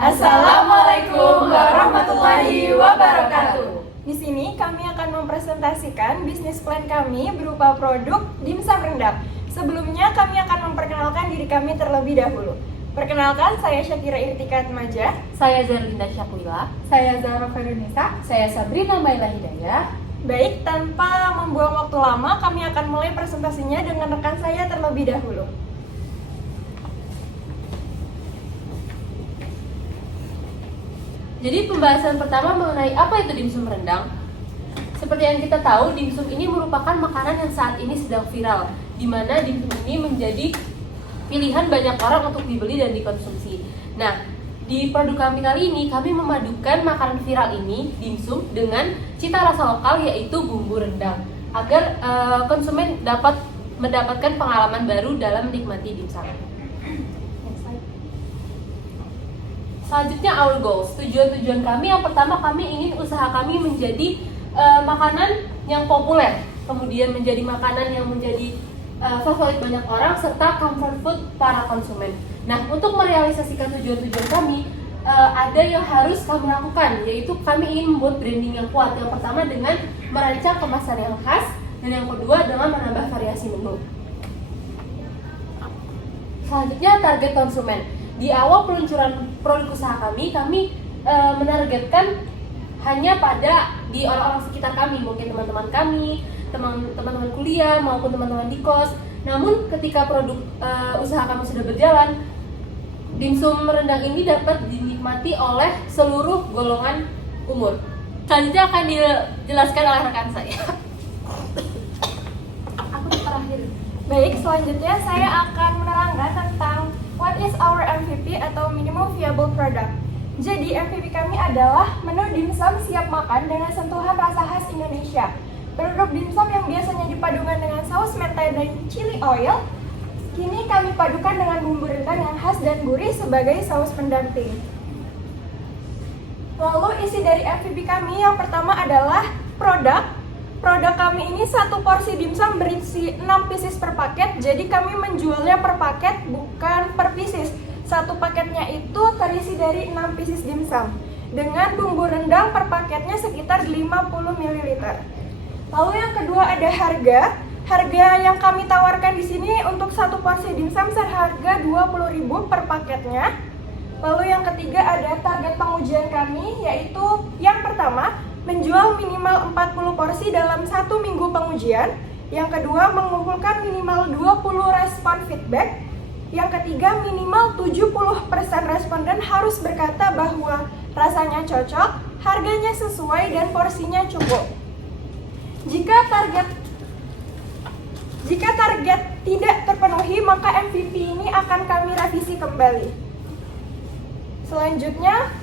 Assalamualaikum warahmatullahi wabarakatuh. Di sini kami akan mempresentasikan bisnis plan kami berupa produk dimsum rendang. Sebelumnya kami akan memperkenalkan diri kami terlebih dahulu. Perkenalkan, saya Syakira Irtika Atmaja. Saya Zerlinda Syakwila. Saya Zahra Ferdunisa. Saya Sabrina Maila Hidayah. Baik, tanpa membuang waktu lama, kami akan mulai presentasinya dengan rekan saya terlebih dahulu. Jadi pembahasan pertama mengenai apa itu dimsum rendang. Seperti yang kita tahu, dimsum ini merupakan makanan yang saat ini sedang viral, di mana dimsum ini menjadi pilihan banyak orang untuk dibeli dan dikonsumsi. Nah, di produk kami kali ini, kami memadukan makanan viral ini, dimsum, dengan cita rasa lokal yaitu bumbu rendang, agar konsumen dapat mendapatkan pengalaman baru dalam menikmati dimsum. Selanjutnya our goals, tujuan kami yang pertama, kami ingin usaha kami menjadi makanan yang populer, kemudian menjadi makanan yang menjadi favorit banyak orang, serta comfort food para konsumen. Nah, untuk merealisasikan tujuan kami, ada yang harus kami lakukan, yaitu kami ingin membuat branding yang kuat. Yang pertama dengan merancang kemasan yang khas, dan yang kedua dengan menambah variasi menu. Selanjutnya target konsumen. Di awal peluncuran produk usaha kami menargetkan hanya pada di orang-orang sekitar kami, mungkin teman-teman kami, teman-teman kuliah maupun teman-teman di kos. Namun ketika produk usaha kami sudah berjalan, dimsum rendang ini dapat dinikmati oleh seluruh golongan umur. Selanjutnya akan dijelaskan oleh rekan saya. Aku terakhir. Baik, selanjutnya saya akan menerangkan tentang what is our MVP atau Minimum Viable Product. Jadi MVP kami adalah menu dimsum siap makan dengan sentuhan rasa khas Indonesia. Produk dimsum yang biasanya dipadukan dengan saus mentai dan chili oil, kini kami padukan dengan bumbu rendang yang khas dan gurih sebagai saus pendamping. Lalu isi dari MVP kami yang pertama adalah produk kami ini satu porsi dimsum berisi 6 pieces per paket. Jadi kami menjualnya per paket bukan per pieces. Satu paketnya itu terisi dari 6 pieces dimsum dengan bumbu rendang per paketnya sekitar 50 ml. Lalu yang kedua ada harga. Harga yang kami tawarkan di sini untuk satu porsi dimsum seharga 20.000 per paketnya. Lalu yang ketiga ada target pengujian kami, yaitu yang pertama menjual minimal 40 porsi dalam 1 minggu pengujian. Yang kedua mengumpulkan minimal 20 respon feedback. Yang ketiga minimal 70% responden harus berkata bahwa rasanya cocok, harganya sesuai, dan porsinya cukup. Jika target tidak terpenuhi, maka MVP ini akan kami revisi kembali. Selanjutnya,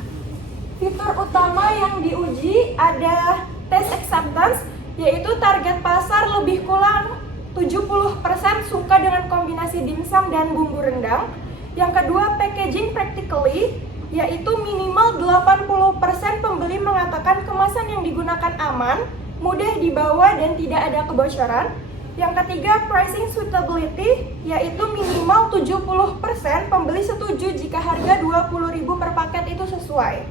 fitur utama yang diuji ada test acceptance, yaitu target pasar lebih kurang 70% suka dengan kombinasi dimsum dan bumbu rendang. Yang kedua, packaging practically, yaitu minimal 80% pembeli mengatakan kemasan yang digunakan aman, mudah dibawa, dan tidak ada kebocoran. Yang ketiga, pricing suitability, yaitu minimal 70% pembeli setuju jika harga 20.000 per paket itu sesuai.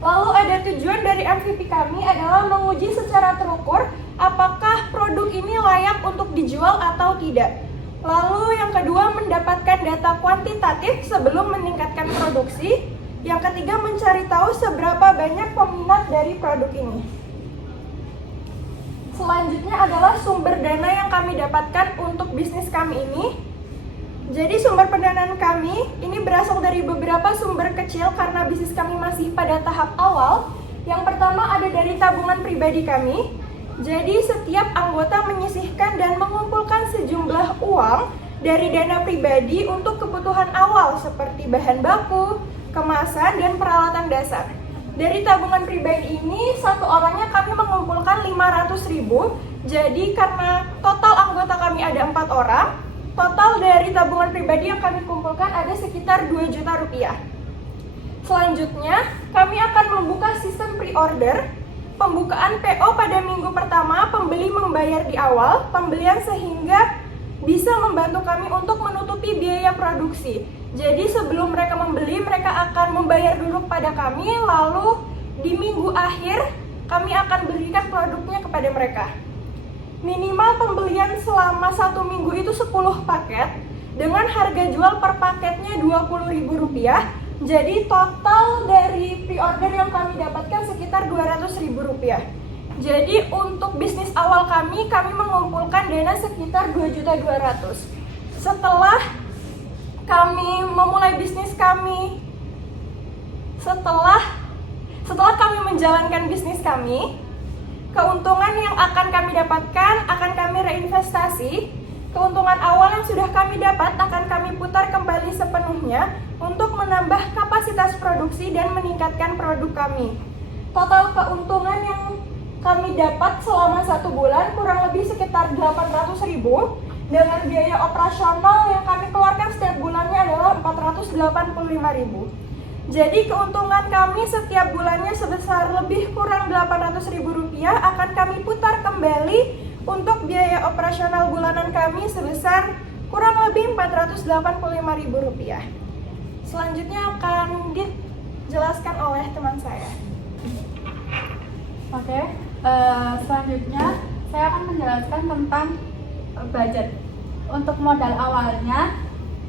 Lalu ada tujuan dari MVP kami adalah menguji secara terukur apakah produk ini layak untuk dijual atau tidak. Lalu yang kedua, mendapatkan data kuantitatif sebelum meningkatkan produksi. Yang ketiga, mencari tahu seberapa banyak peminat dari produk ini. Selanjutnya adalah sumber dana yang kami dapatkan untuk bisnis kami ini. Jadi sumber pendanaan kami ini berasal dari beberapa sumber kecil karena bisnis kami masih pada tahap awal. Yang pertama ada dari tabungan pribadi kami. Jadi setiap anggota menyisihkan dan mengumpulkan sejumlah uang dari dana pribadi untuk kebutuhan awal seperti bahan baku, kemasan, dan peralatan dasar. Dari tabungan pribadi ini, satu orangnya kami mengumpulkan 500.000. Jadi karena total anggota kami ada 4 orang, total dari tabungan pribadi yang kami kumpulkan ada sekitar 2 juta rupiah. Selanjutnya, kami akan membuka sistem pre-order. Pembukaan PO pada minggu pertama, pembeli membayar di awal pembelian sehingga bisa membantu kami untuk menutupi biaya produksi. Jadi sebelum mereka membeli, mereka akan membayar dulu kepada kami, lalu di minggu akhir kami akan berikan produknya kepada mereka. Minimal pembelian selama 1 minggu itu 10 paket dengan harga jual per paketnya Rp20.000. Jadi total dari pre-order yang kami dapatkan sekitar Rp200.000. Jadi untuk bisnis awal kami mengumpulkan dana sekitar 2.200.000. Setelah kami memulai bisnis kami, setelah kami menjalankan bisnis kami, keuntungan yang akan kami dapatkan akan kami reinvestasi. Keuntungan awal yang sudah kami dapat akan kami putar kembali sepenuhnya untuk menambah kapasitas produksi dan meningkatkan produk kami. Total keuntungan yang kami dapat selama 1 bulan kurang lebih sekitar 800.000, dengan biaya operasional yang kami keluarkan setiap bulannya adalah 485.000. Jadi keuntungan kami setiap bulannya sebesar lebih kurang Rp800.000 akan kami putar kembali untuk biaya operasional bulanan kami sebesar kurang lebih Rp485.000. Selanjutnya akan dijelaskan oleh teman saya. Oke, selanjutnya saya akan menjelaskan tentang budget. Untuk modal awalnya,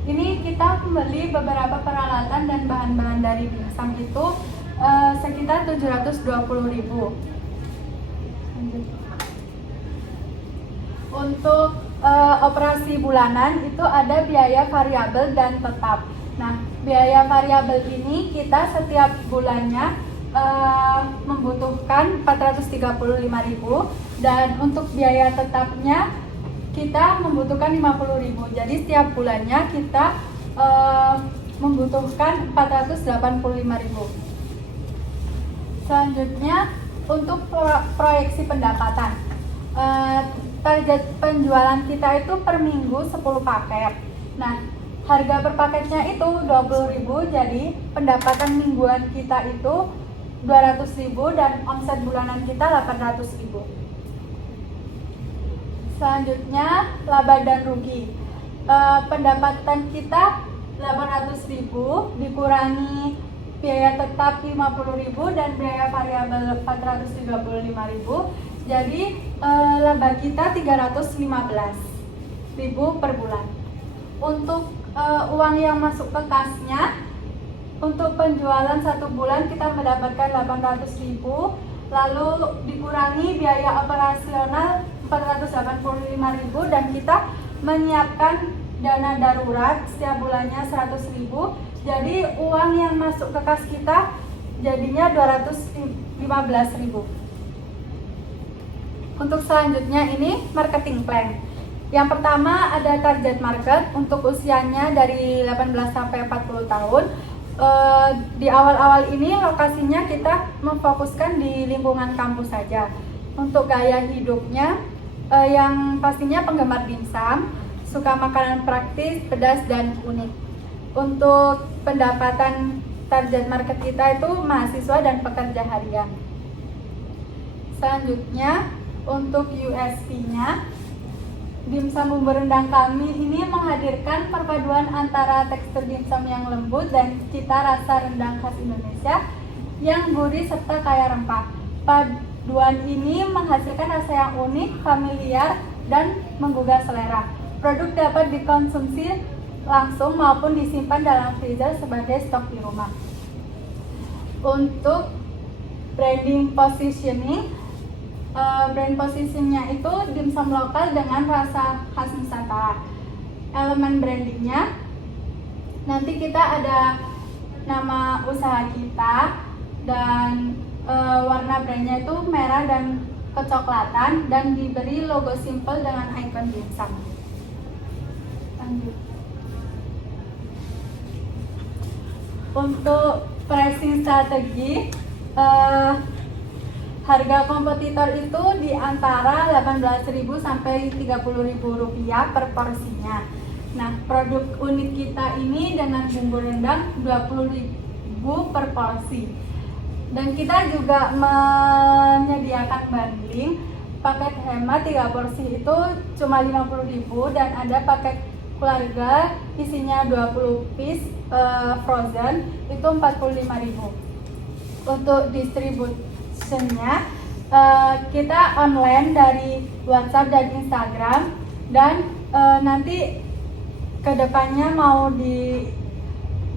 ini kita membeli beberapa peralatan dan bahan-bahan dari dimsum itu sekitar Rp720.000. Untuk operasi bulanan itu ada biaya variabel dan tetap. Nah, biaya variabel ini kita setiap bulannya membutuhkan Rp435.000, dan untuk biaya tetapnya kita membutuhkan Rp50.000. Jadi setiap bulannya kita membutuhkan Rp485.000. Selanjutnya untuk proyeksi pendapatan. Target penjualan kita itu per minggu 10 paket. Nah, harga per paketnya itu Rp20.000, jadi pendapatan mingguan kita itu Rp200.000 dan omset bulanan kita Rp800.000. Selanjutnya laba dan rugi. Pendapatan kita Rp800.000 dikurangi biaya tetap Rp50.000 dan biaya variabel Rp435.000. Jadi laba kita Rp315.000 per bulan. Untuk uang yang masuk ke kasnya, untuk penjualan 1 bulan kita mendapatkan Rp800.000, lalu dikurangi biaya operasional Rp485.000, dan kita menyiapkan dana darurat setiap bulannya Rp100.000. Jadi uang yang masuk ke kas kita jadinya Rp215.000. Untuk selanjutnya ini marketing plan. Yang pertama ada target market untuk usianya dari 18 sampai 40 tahun. Di awal-awal ini lokasinya kita memfokuskan di lingkungan kampus saja. Untuk gaya hidupnya yang pastinya penggemar dimsum, suka makanan praktis, pedas dan unik. Untuk pendapatan target market kita itu mahasiswa dan pekerja harian. Selanjutnya untuk USP-nya, dimsum bumbu rendang kami ini menghadirkan perpaduan antara tekstur dimsum yang lembut dan cita rasa rendang khas Indonesia yang gurih serta kaya rempah. Paduan ini menghasilkan rasa yang unik, familiar, dan menggugah selera. Produk dapat dikonsumsi langsung maupun disimpan dalam freezer sebagai stok di rumah. Untuk branding positioning, brand positionnya itu dimsum lokal dengan rasa khas Nusantara. Elemen brandingnya nanti kita ada nama usaha kita, dan warna brandnya itu merah dan kecoklatan, dan diberi logo simple dengan ikon dimsum. Lanjut. Untuk pricing strategi, harga kompetitor itu di antara Rp18.000 sampai Rp30.000 per porsinya. Nah, produk unik kita ini dengan bumbu rendang Rp20.000 per porsi. Dan kita juga menyediakan bundling paket hemat 3 porsi itu cuma 50.000 dan ada paket keluarga isinya 20 piece frozen itu 45.000. Untuk distributionnya kita online dari WhatsApp dan Instagram dan nanti kedepannya mau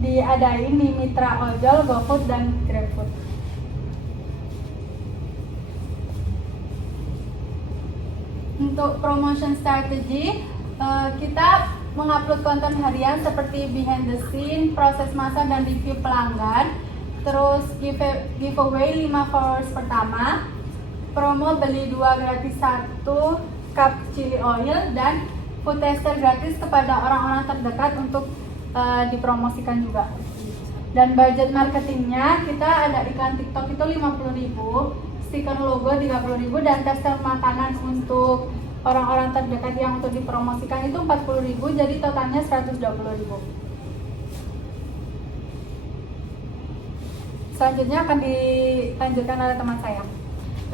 diadain di Mitra Ojol, GoFood dan GrabFood. Untuk promotion strategy, kita mengupload konten harian seperti behind the scene, proses masak dan review pelanggan, terus giveaway 5 followers pertama, promo beli 2 gratis 1 cup chili oil, dan food tester gratis kepada orang-orang terdekat untuk dipromosikan juga. Dan budget marketingnya kita ada iklan TikTok itu 50.000, stiker logo 30.000, dan tester makanan untuk orang-orang terdekat yang untuk dipromosikan itu 40.000, jadi totalnya 120.000. Selanjutnya akan dilanjutkan oleh teman saya.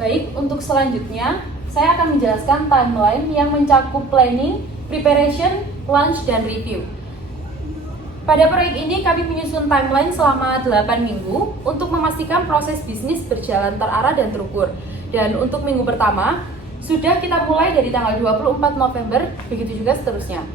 Baik, untuk selanjutnya saya akan menjelaskan timeline yang mencakup planning, preparation, launch, dan review. Pada proyek ini kami menyusun timeline selama 8 minggu untuk memastikan proses bisnis berjalan terarah dan terukur. Dan untuk minggu pertama, sudah kita mulai dari tanggal 24 November, begitu juga seterusnya.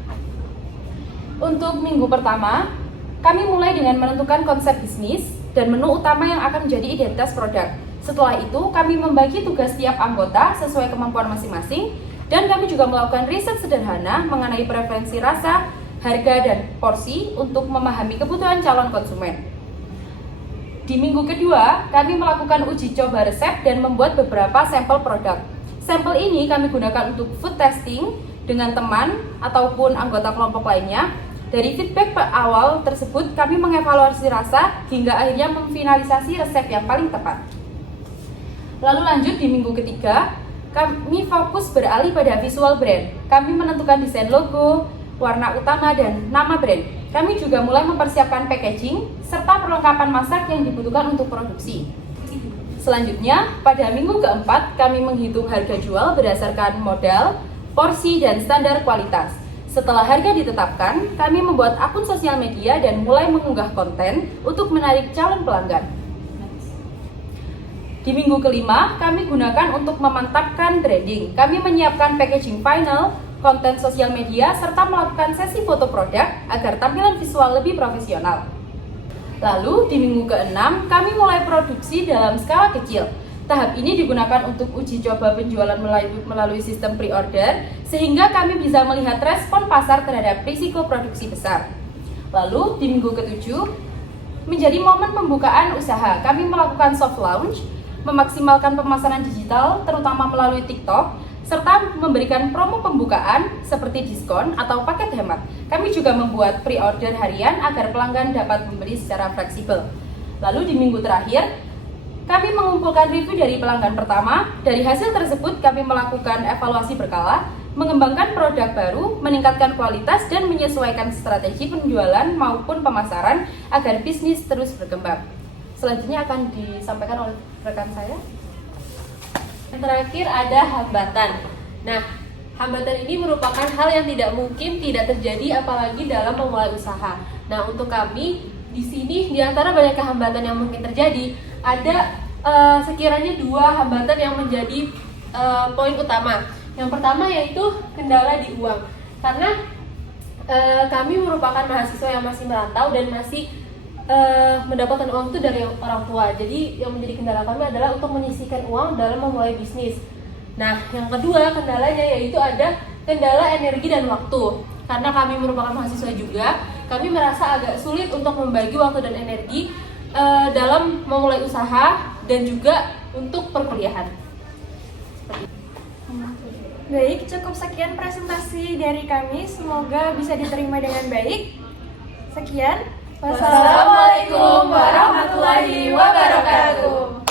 Untuk minggu pertama, kami mulai dengan menentukan konsep bisnis dan menu utama yang akan menjadi identitas produk. Setelah itu, kami membagi tugas tiap anggota sesuai kemampuan masing-masing, dan kami juga melakukan riset sederhana mengenai preferensi rasa, harga, dan porsi untuk memahami kebutuhan calon konsumen. Di minggu kedua, kami melakukan uji coba resep dan membuat beberapa sampel produk. Sampel ini kami gunakan untuk food testing dengan teman ataupun anggota kelompok lainnya. Dari feedback awal tersebut, kami mengevaluasi rasa hingga akhirnya memfinalisasi resep yang paling tepat. Lalu lanjut di minggu ketiga, kami fokus beralih pada visual brand. Kami menentukan desain logo, warna utama, dan nama brand. Kami juga mulai mempersiapkan packaging serta perlengkapan masak yang dibutuhkan untuk produksi. Selanjutnya, pada minggu keempat, kami menghitung harga jual berdasarkan modal, porsi, dan standar kualitas. Setelah harga ditetapkan, kami membuat akun sosial media dan mulai mengunggah konten untuk menarik calon pelanggan. Di minggu kelima, kami gunakan untuk memantapkan branding. Kami menyiapkan packaging final, konten sosial media, serta melakukan sesi foto produk agar tampilan visual lebih profesional. Lalu di minggu ke-6, kami mulai produksi dalam skala kecil. Tahap ini digunakan untuk uji coba penjualan melalui sistem pre-order, sehingga kami bisa melihat respon pasar terhadap risiko produksi besar. Lalu di minggu ke-7, menjadi momen pembukaan usaha. Kami melakukan soft launch, memaksimalkan pemasaran digital, terutama melalui TikTok, serta memberikan promo pembukaan seperti diskon atau paket hemat. Kami juga membuat pre-order harian agar pelanggan dapat membeli secara fleksibel. Lalu di minggu terakhir, kami mengumpulkan review dari pelanggan pertama. Dari hasil tersebut, kami melakukan evaluasi berkala, mengembangkan produk baru, meningkatkan kualitas, dan menyesuaikan strategi penjualan maupun pemasaran agar bisnis terus berkembang. Selanjutnya akan disampaikan oleh rekan saya. Yang terakhir ada hambatan. Nah, hambatan ini merupakan hal yang tidak mungkin tidak terjadi apalagi dalam memulai usaha. Nah, untuk kami di sini di antara banyak hambatan yang mungkin terjadi, ada sekiranya 2 hambatan yang menjadi poin utama. Yang pertama yaitu kendala di uang. Karena kami merupakan mahasiswa yang masih merantau dan masih mendapatkan uang itu dari orang tua. Jadi yang menjadi kendala kami adalah untuk menyisihkan uang dalam memulai bisnis. Nah, yang kedua kendalanya yaitu ada kendala energi dan waktu. Karena kami merupakan mahasiswa juga, kami merasa agak sulit untuk membagi waktu dan energi dalam memulai usaha dan juga untuk perkuliahan. Baik, cukup sekian presentasi dari kami. Semoga bisa diterima dengan baik. Sekian. Wassalamualaikum warahmatullahi wabarakatuh.